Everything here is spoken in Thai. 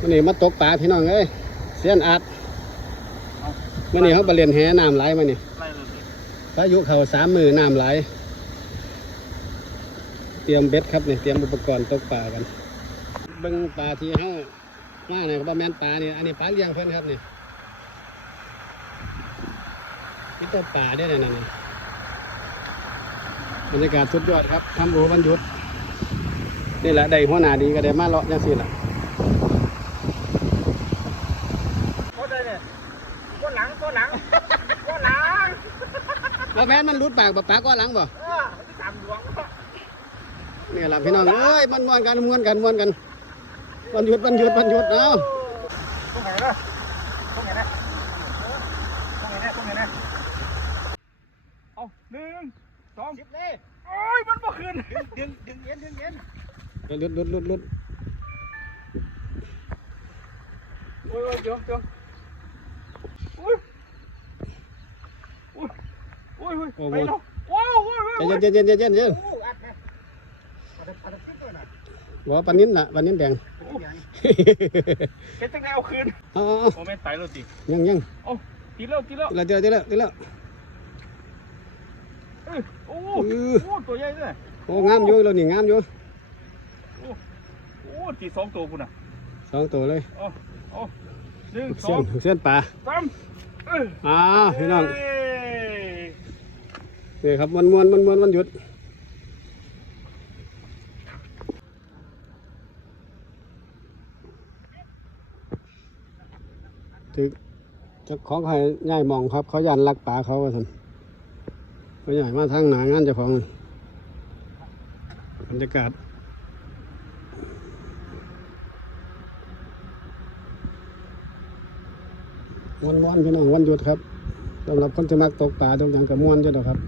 วันนี้มาตกปลาพี่น้องเอ้ยเสียนอัดวันนี้เขาไปเรียนแหน้ำไหลมานี่ยพายุเขาสามมือน้ำไหลเตรียมเบ็ดครับเนี่ยเตรียมอุปกรณ์ตกปลากันเบิ่งปลาที่เขามาเนี่ยว่าแม่นปลาเนี่ยอันนี้ปลาเลี้ยงเพิ่อนครับเนี่นี่ตัวปลาได้เลยนั่นน่ะบรรยากาศสุดยอดครับทำโอวันหยุดนี่แหละได้หัวหน้าดีก็ได้มาเลาะจังซี่ล่ะ โคตรเลยเนี่ย โคตรหลังโคตรหลังโคตรหลังว่าแม่นมันรุดปากบ่ปากก็หลังบ่เออมันจะสามดวงนี่ล่ะพี่น้องเอ้ยมันม่วนกันม่วนกันม่วนกันวันหยุดวันหยุดวันหยุดเอ้าตรงไหนนะตรงไหนนะตรงไหนนะตรงไหนนะเอาหนึ่งสองสิบเลยโอ้ยมันบ่ขึ้นดึงดึงเย็นดึงเย็นลุดลุดลุดลุดโอ้ยโอ้ยเดี๋ยวเดี๋ยวโอ้ยโอ้ย โอ้ยโอ้ยไปแล้วโอ้ยโอ้ยโอ้ยใจเย็นเย็นเย็นเย็นเย็นโอ้ยอัดนะอัดอัดขึ้นเลยนะบอกปลานิ้นล่ะปลานิ้นแดงเฮ็ดจังไดเอาคืนเอ๋อาโอ้แม่นตายแล้วสิยังยังเอาตีแล้วตีแล้วตีแล้วตีแล้วตีแล้วเอ้ยโอ้เออโอ้ตัวใหญ่เลยโอ้งามอยู่เรานี่งามอยู่โอ้ตีสองตัวคุณอะสองตัวเลยเอาเอาหนึ่งสเส้องนเส้นปลาสามเอ้ยอ้าวพี่น้องเอ้ย นี่ครับมันมวนมันมวนมันหยุดถึกเจ้าของเขาใหญ่มองครับ เขายันลักปลาเขาว่าสันเขาใหญ่มาทางหนางานเจ้าของบรรยากาศมวนมวนๆพี่น้องวันหยุดครับสำหรับคนที่มักตกปลาตรงอย่างกับมวนเจ้าดอกครับ